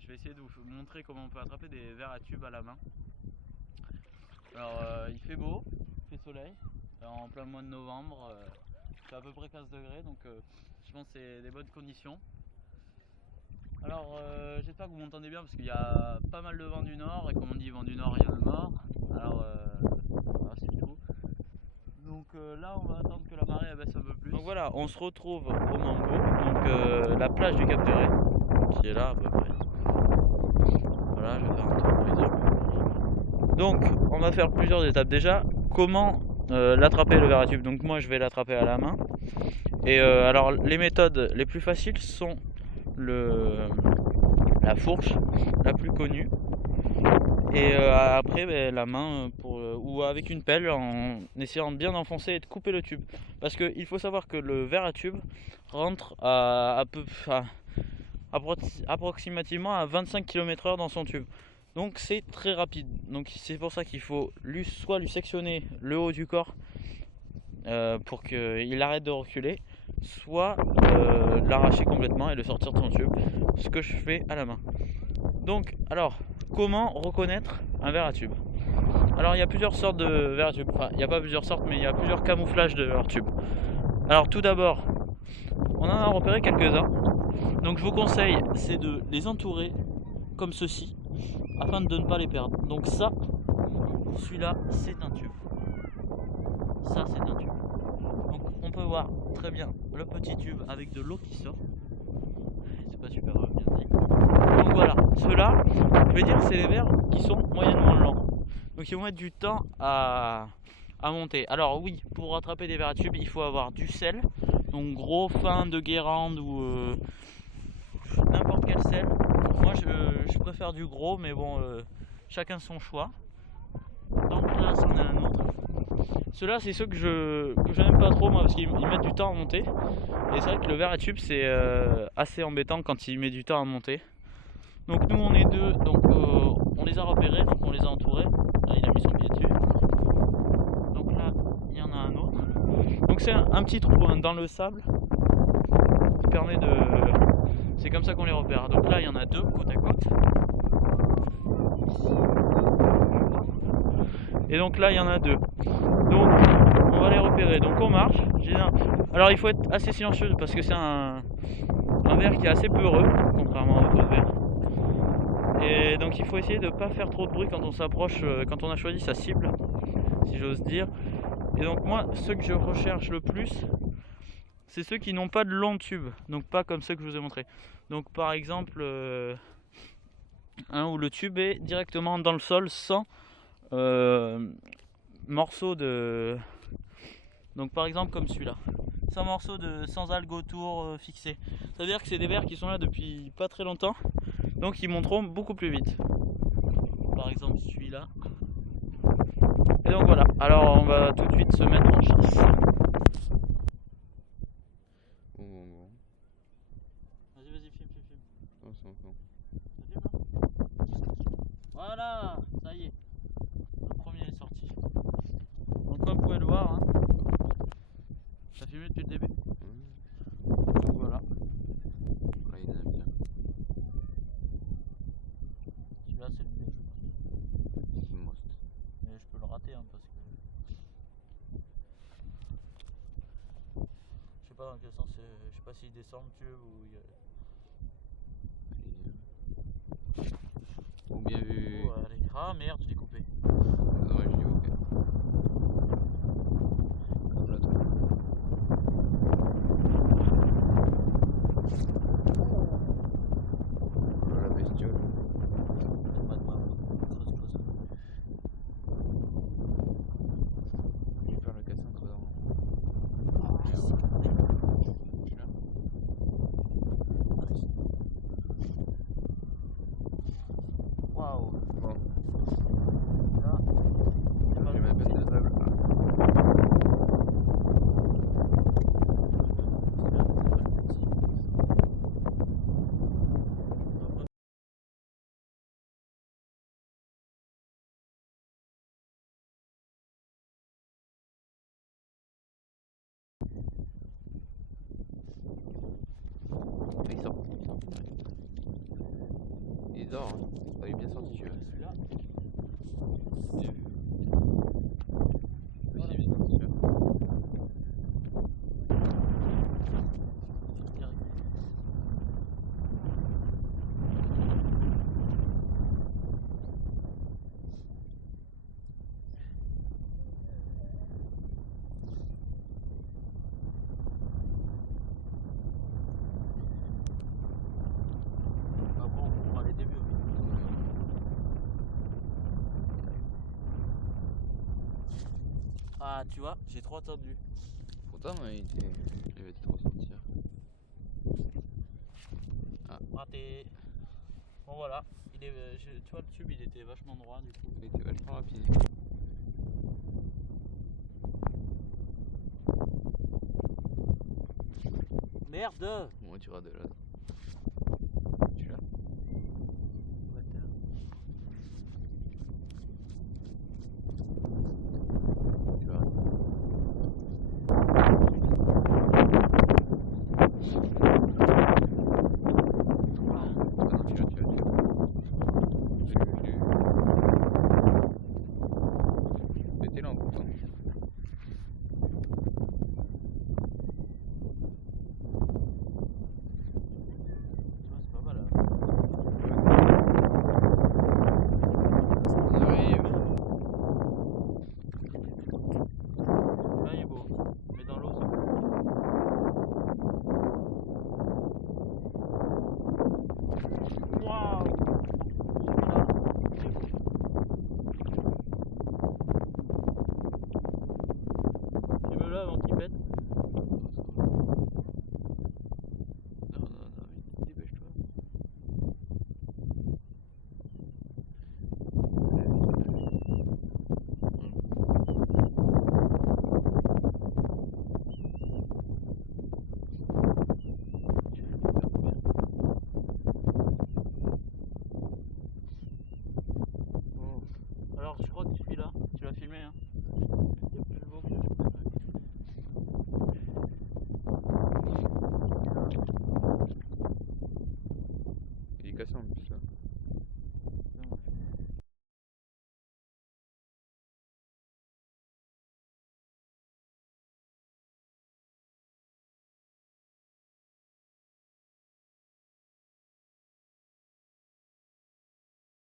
je vais essayer de vous montrer comment on peut attraper des vers à tube à la main. Alors il fait beau, il fait soleil, en plein mois de novembre, il fait à peu près 15 degrés, donc je pense que c'est des bonnes conditions. Alors j'espère que vous m'entendez bien parce qu'il y a pas mal de vent du nord, et comme on dit vent du nord il y en a mort. Alors voilà, c'est tout. Donc là on va attendre que la marée baisse un peu plus. Donc voilà, on se retrouve au Mambo, donc la plage du Cap Ferret, qui est là à peu près. Voilà, je vais faire un tour de plaisir. Donc on va faire plusieurs étapes. Déjà, comment l'attraper le ver à tube. Donc moi je vais l'attraper à la main. Et alors les méthodes les plus faciles sont la fourche, la plus connue. Et après la main ou avec une pelle en essayant bien d'enfoncer et de couper le tube. Parce qu'il faut savoir que le ver à tube rentre approximativement à 25 km/h dans son tube. Donc c'est très rapide. Donc c'est pour ça qu'il faut soit lui sectionner le haut du corps pour qu'il arrête de reculer, soit l'arracher complètement et le sortir de son tube. Ce que je fais à la main. Donc alors, comment reconnaître un ver à tube? Alors il y a plusieurs sortes de vers à tube. Enfin il n'y a pas plusieurs sortes, mais il y a plusieurs camouflages de vers à tube. Alors tout d'abord, on en a repéré quelques-uns. Donc je vous conseille, c'est de les entourer comme ceci, afin de ne pas les perdre. Donc ça, celui-là, c'est un tube. Ça, c'est un tube. Donc on peut voir très bien le petit tube avec de l'eau qui sort. C'est pas super bien dit. Donc voilà, ceux-là, je vais dire, c'est les vers qui sont moyennement lents. Donc ils vont mettre du temps à monter. Alors oui, pour rattraper des vers à tube, il faut avoir du sel. Donc gros fin de Guérande ou n'importe quel sel. Moi je préfère du gros, mais bon, chacun son choix. Donc là c'en est un autre. Ceux-là c'est ceux que je n'aime pas trop moi, parce qu'ils mettent du temps à monter. Et c'est vrai que le ver à tube c'est assez embêtant quand il met du temps à monter. Donc nous on est deux, donc on les a repérés, donc on les a entourés. Là il a mis son pied dessus. Donc là il y en a un autre. Donc c'est un petit trou dans le sable qui permet de... C'est comme ça qu'on les repère. Donc là il y en a deux côte à côte. Et donc là il y en a deux. Donc on va les repérer. Donc on marche. Alors il faut être assez silencieux parce que c'est un ver qui est assez peureux, contrairement aux autres vers. Et donc il faut essayer de ne pas faire trop de bruit quand on s'approche, quand on a choisi sa cible, si j'ose dire. Et donc moi, ceux que je recherche le plus, c'est ceux qui n'ont pas de long tube, donc pas comme ceux que je vous ai montré. Donc par exemple, où le tube est directement dans le sol sans morceau de... Donc par exemple comme celui-là, sans algues autour fixées. C'est-à-dire que c'est des vers qui sont là depuis pas très longtemps, donc ils monteront beaucoup plus vite. Par exemple celui-là. Et donc voilà, alors on va tout de suite se mettre en chasse. Bon. Vas-y, filme. Oh, c'est encore. Voilà, ça y est, le premier est sorti. Donc comme vous pouvez le voir, hein, ça filme depuis le début. Donc voilà. Ouais, il aime bien. Celui-là c'est le mieux, je pense. Most. Mais je peux le rater hein, parce que... Je sais pas dans quel sens, je sais pas s'il descend le tube ou... Ou bien vu. Oh, allez. Ah merde, je l'ai coupé. Ouais, je dis ok. Comme l'autre. Oh, la bestiole. Pas de main. Creuse. Je vais faire le 400 creusant. Merde. Je suis là. Waouh. Bon. Là, Je vais mettre de sable. Il sort. il dort. Hein. Oh, il est bien sorti celui-là. Celui-là, J'ai vu. Voilà. Aussi, bien sûr. direct. Après, on fera les débuts. Ah, tu vois, j'ai trop attendu. Pourtant, il va trop sortir. Raté. Bon, voilà. Tu vois, le tube, il était vachement droit du coup. Il était vachement rapide. Merde! Bon, tu rates de là. Celui-là. Tu vois. Ah non, tu l'as. J'ai vu. C'était lent pourtant. Tu vois, c'est pas mal. On arrive. Là, il est beau. Mais dans l'eau, c'est beau. Waouh! Fais-le avant qu'il pète. Non, vite, dépêche-toi. Alors, je crois que celui-là, tu l'as filmé, hein? Il est plus beau que